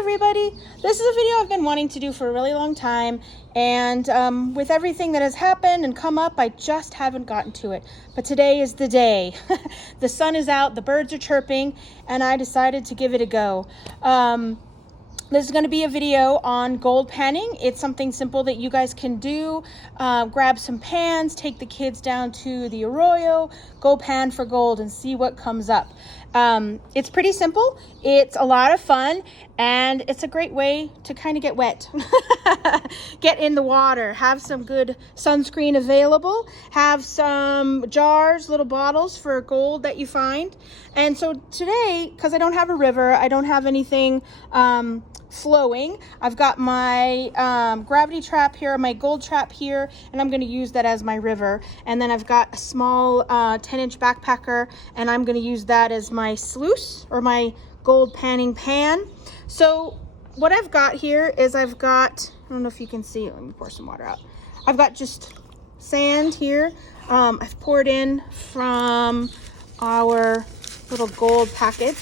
everybody. This is a video I've been wanting to do for a really long time, and with everything that has happened and come up, I just haven't gotten to it. But today is the day. The sun is out, the birds are chirping, and I decided to give it a go. This is going to be a video on gold panning. It's something simple that you guys can do. Grab some pans, take the kids down to the arroyo, go pan for gold and see what comes up. It's pretty simple. It's a lot of fun, and it's a great way to kind of get wet. Get in the water, have some good sunscreen available, have some jars, little bottles for gold that you find. And so today, because I don't have a river, I don't have anything flowing, I've got my gravity trap here, my gold trap here, and I'm going to use that as my river. And then I've got a small 10-inch backpacker, and I'm going to use that as my sluice or my gold panning pan. So what I've got here is I've got, I don't know if you can see, let me pour some water out. I've got just sand here. I've poured in from our little gold package.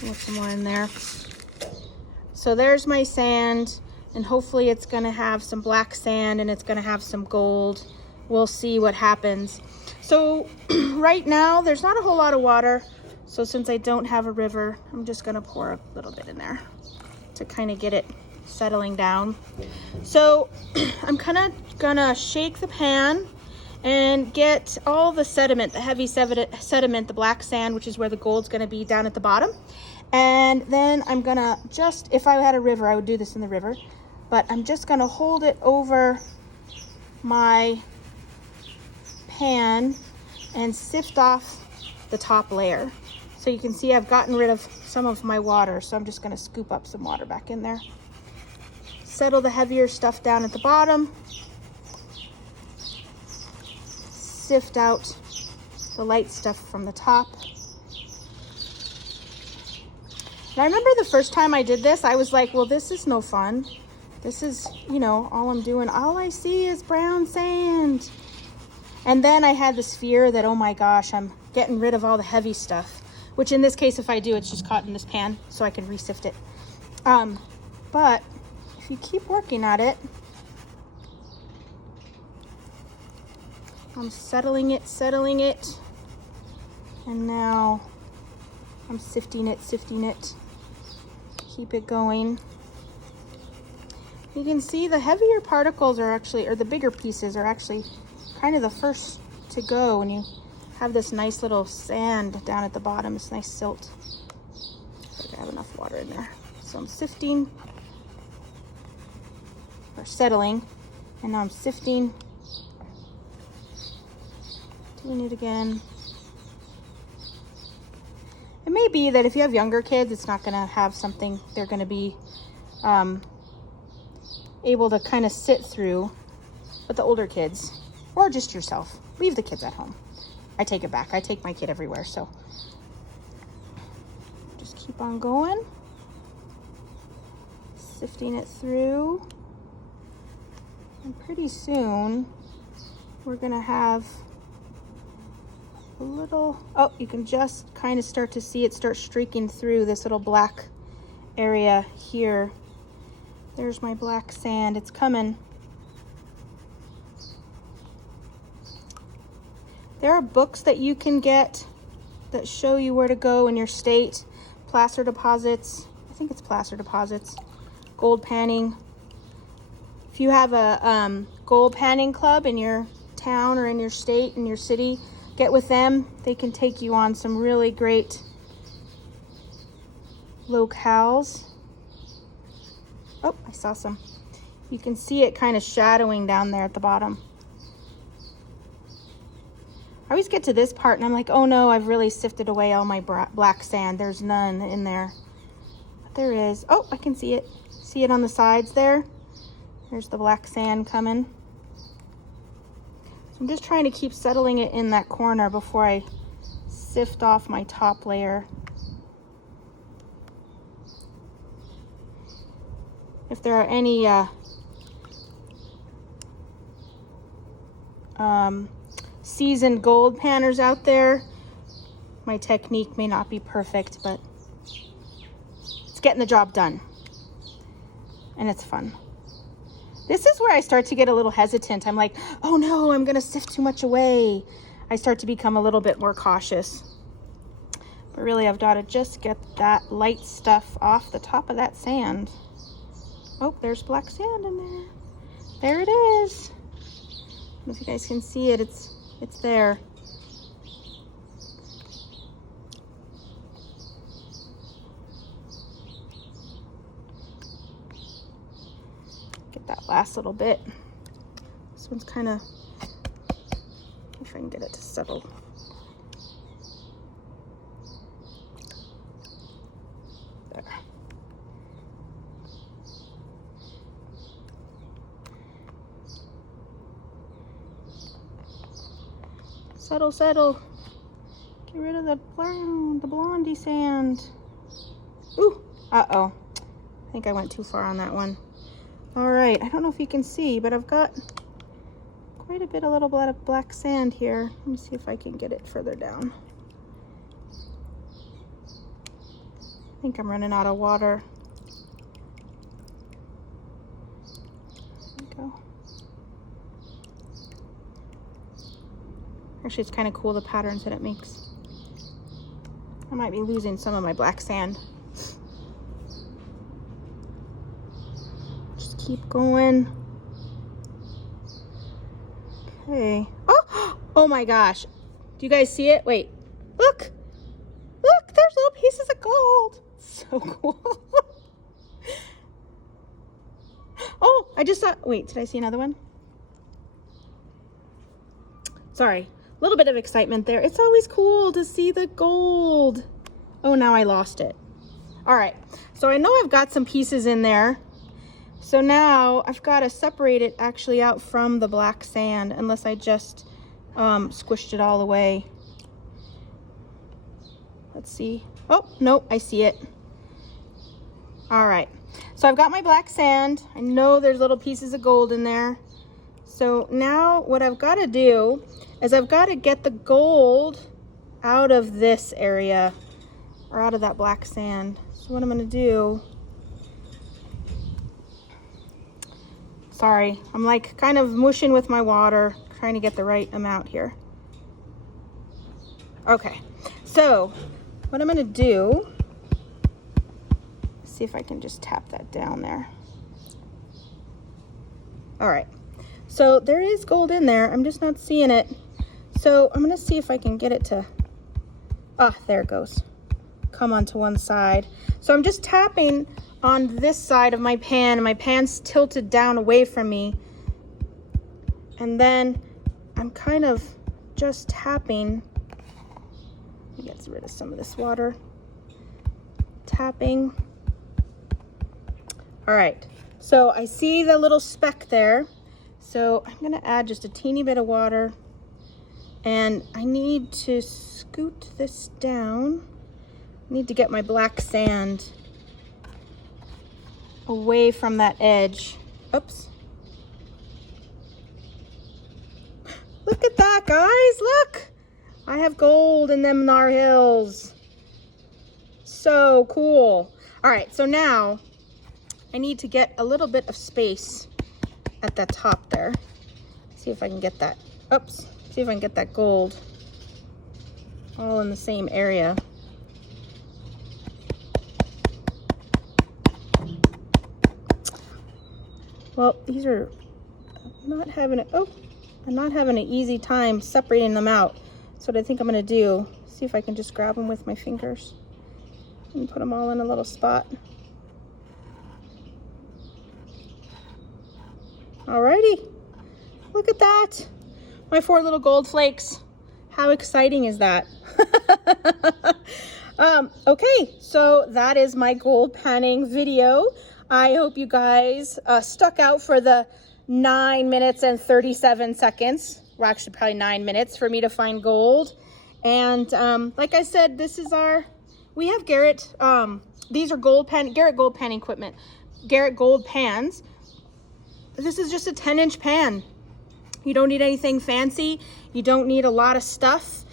Put some more in there. So there's my sand, and hopefully it's going to have some black sand and it's going to have some gold. We'll see what happens. So right now there's not a whole lot of water. So since I don't have a river, I'm just going to pour a little bit in there to kind of get it settling down. So I'm kind of going to shake the pan and get all the sediment, the heavy sediment, the black sand, which is where the gold's going to be, down at the bottom. And then I'm gonna just, if I had a river, I would do this in the river, but I'm just gonna hold it over my pan and sift off the top layer. So you can see I've gotten rid of some of my water, so I'm just gonna scoop up some water back in there. Settle the heavier stuff down at the bottom. Sift out the light stuff from the top. And I remember the first time I did this, I was like, well, this is no fun. This is, all I'm doing. All I see is brown sand. And then I had this fear that, oh my gosh, I'm getting rid of all the heavy stuff. Which in this case, if I do, it's just caught in this pan, so I can re-sift it. But if you keep working at it, I'm settling it. And now I'm sifting it. Keep it going. You can see the heavier particles are actually, or the bigger pieces are actually kind of the first to go when you have this nice little sand down at the bottom, this nice silt. I have enough water in there. So I'm sifting, or settling, and now I'm sifting, doing it again. It may be that if you have younger kids, it's not going to have something they're going to be able to kind of sit through. But the older kids, or just yourself, leave the kids at home. I take it back. I take my kid everywhere, so just keep on going. Sifting it through. And pretty soon, we're going to have a little, oh, you can just kind of start to see it start streaking through this little black area here. There's my black sand. It's coming. There are books that you can get that show you where to go in your state. Placer deposits. I think it's placer deposits. Gold panning. If you have a gold panning club in your town or in your state, in your city, get with them. They can take you on some really great locales. Oh, I saw some. You can see it kind of shadowing down there at the bottom. I always get to this part and I'm like, oh no, I've really sifted away all my black sand. There's none in there. But there is. Oh, I can see it. See it on the sides there? There's the black sand coming. I'm just trying to keep settling it in that corner before I sift off my top layer. If there are any seasoned gold panners out there, my technique may not be perfect, but just getting the job done. And it's fun. This is where I start to get a little hesitant. I'm like, oh no, I'm gonna sift too much away. I start to become a little bit more cautious. But really, I've got to just get that light stuff off the top of that sand. Oh, there's black sand in there. There it is. I don't know if you guys can see it. It's there. Get that last little bit. This one's kind of, if I can get it to settle. There. Settle, settle. Get rid of the brown, the blondie sand. Ooh, uh-oh. I think I went too far on that one. All right, I don't know if you can see, but I've got quite a bit, a little bit of black sand here. Let me see if I can get it further down. I think I'm running out of water. There we go. Actually, it's kind of cool, the patterns that it makes. I might be losing some of my black sand. Just keep going. Okay. Oh my gosh. Do you guys see it? Wait, look. Look, there's little pieces of gold. So cool. Oh, I just saw, wait, did I see another one? Sorry, a little bit of excitement there. It's always cool to see the gold. Oh, now I lost it. All right, so I know I've got some pieces in there. So now I've got to separate it actually out from the black sand, unless I just squished it all away. Let's see. Oh, no, I see it. All right, so I've got my black sand. I know there's little pieces of gold in there. So now what I've got to do is I've got to get the gold out of this area, or out of that black sand. So what I'm going to do, sorry, I'm like kind of mushing with my water, trying to get the right amount here. Okay, so what I'm going to do, see if I can just tap that down there. All right, so there is gold in there. I'm just not seeing it. So I'm going to see if I can get it to, there it goes. Come onto one side. So I'm just tapping on this side of my pan, and my pan's tilted down away from me. And then I'm kind of just tapping. Let me get rid of some of this water. Tapping. All right, so I see the little speck there. So I'm gonna add just a teeny bit of water, and I need to scoot this down. I need to get my black sand away from that edge. Oops. Look at that, guys, look. I have gold in them Nar Hills. So cool. All right, so now I need to get a little bit of space at the top there. See if I can get that, oops, see if I can get that gold all in the same area. Well, these are not having I'm not having an easy time separating them out. So what I think I'm gonna do, see if I can just grab them with my fingers and put them all in a little spot. Alrighty, look at that. My 4 little gold flakes. How exciting is that? Okay, so that is my gold panning video. I hope you guys stuck out for the 9 minutes and 37 seconds. Well, actually probably 9 minutes for me to find gold. And like I said, this is we have Garrett, these are Garrett gold pan equipment. Garrett gold pans. This is just a 10-inch pan. You don't need anything fancy. You don't need a lot of stuff.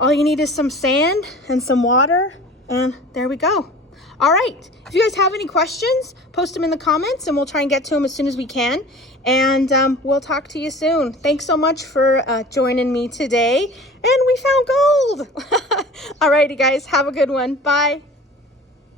All you need is some sand and some water, and there we go. All right. If you guys have any questions, post them in the comments and we'll try and get to them as soon as we can. And we'll talk to you soon. Thanks so much for joining me today. And we found gold. All righty, guys. Have a good one. Bye.